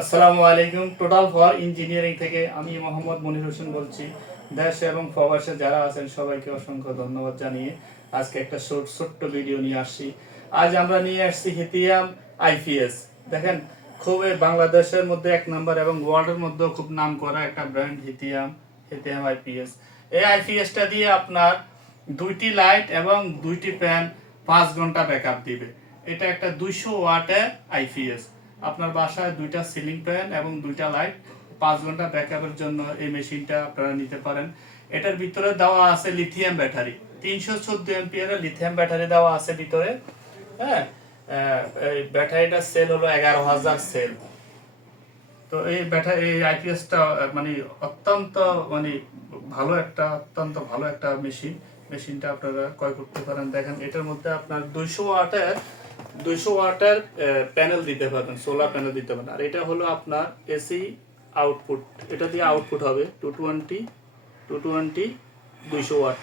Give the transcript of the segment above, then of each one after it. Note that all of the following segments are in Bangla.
আসসালামু আলাইকুম। টোটাল ফর ইঞ্জিনিয়ারিং থেকে আমি মোহাম্মদ মনির হোসেন বলছি। দেশ এবং প্রবাসে যারা আছেন সবাইকে অসংখ্য ধন্যবাদ জানিয়ে আজকে একটা ছোট্ট ভিডিও নিয়ে আসছি। আজ আমরা নিয়ে আসছি হিতিয়াম আইপিএস। দেখেন, খুবই বাংলাদেশের মধ্যে এক নাম্বার এবং ওয়ার্ল্ডের মধ্যেও খুব নাম করা একটা ব্র্যান্ড হিতিয়াম আইপিএস। এই আইপিএসটা দিয়ে আপনার দুইটি লাইট এবং দুইটি ফ্যান 5 ঘন্টা ব্যাকআপ দিবে। এটা একটা 200 ওয়াটের আইপিএস। আপনার বাসায় দুইটা সিলিং ফ্যান এবং দুইটা লাইট 5 ঘন্টা ব্যাকআপের জন্য এই মেশিনটা আপনারা নিতে পারেন। এটার ভিতরে দেওয়া আছে লিথিয়াম ব্যাটারি, 314 এমপিয়ারের লিথিয়াম ব্যাটারি দেওয়া আছে ভিতরে। হ্যাঁ, এই ব্যাটারিটার সেল হলো 11,000 সেল। তো এই আইপিএসটা মানে অত্যন্ত অত্যন্ত ভালো একটা মেশিনটা আপনারা ক্রয় করতে পারেন। দেখেন, এটার মধ্যে আপনার 200 ওয়াটের প্যানেল দিতে পারবেন, সোলার প্যানেল দিতে পারবেন। আর এটা হলো আপনার এসি আউটপুট, এটা দিয়ে আউটপুট হবে 220 200 ওয়াট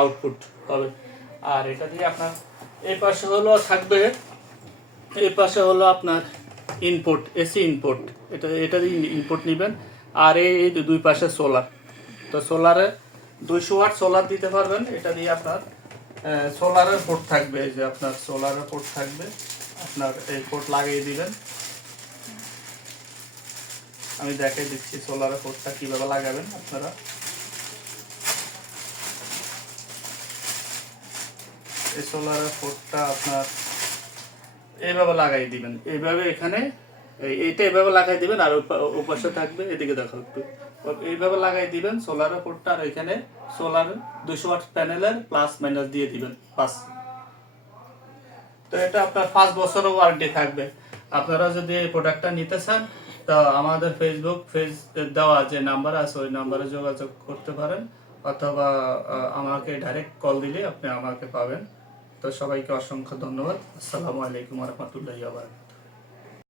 আউটপুট হবে। আর এটা দিয়ে আপনার এই পাশে হলো আপনার ইনপুট, এসি ইনপুট। এটা দিয়ে ইনপুট নেবেন। আর এই দুই পাশে সোলার। তো সোলারে 200 ওয়াট সোলার দিতে পারবেন। এটা দিয়ে আপনার সোলারের পোর্ট থাকবে, এই যে আপনার সোলারের পোর্ট থাকবে, আপনার এই পোর্ট লাগিয়ে দিবেন। আমি দেখাই দিচ্ছি সোলারের পোর্টটা কিভাবে লাগাবেন আপনারা। এই সোলারের পোর্টটা আপনার এইভাবে লাগাই দিবেন, এইভাবে এখানে এইটা এইভাবে লাগাই দিবেন। আর ওপাশে থাকবে, এদিকে দেখো একটু, এইভাবে লাগাই দিবেন সোলারের পোর্টটা। আর এখানে সোলার 200 ওয়াট প্যানেলের প্লাস মাইনাস দিয়ে দিবেন 5। তো এটা আপনার 5 বছরের ওয়ারেন্টি থাকবে। আপনারা যদি এই প্রোডাক্টটা নিতে চান, তো আমাদের ফেসবুক পেজ দেওয়া যে নাম্বার আছে ওই নাম্বারে যোগাযোগ করতে পারেন, অথবা আমাকে ডাইরেক্ট কল দিলে আপনি আমাকে পাবেন। তো সবাইকে অসংখ্য ধন্যবাদ। আসসালামু আলাইকুম ওয়া রাহমাতুল্লাহি ওয়া বারাকাতুহু।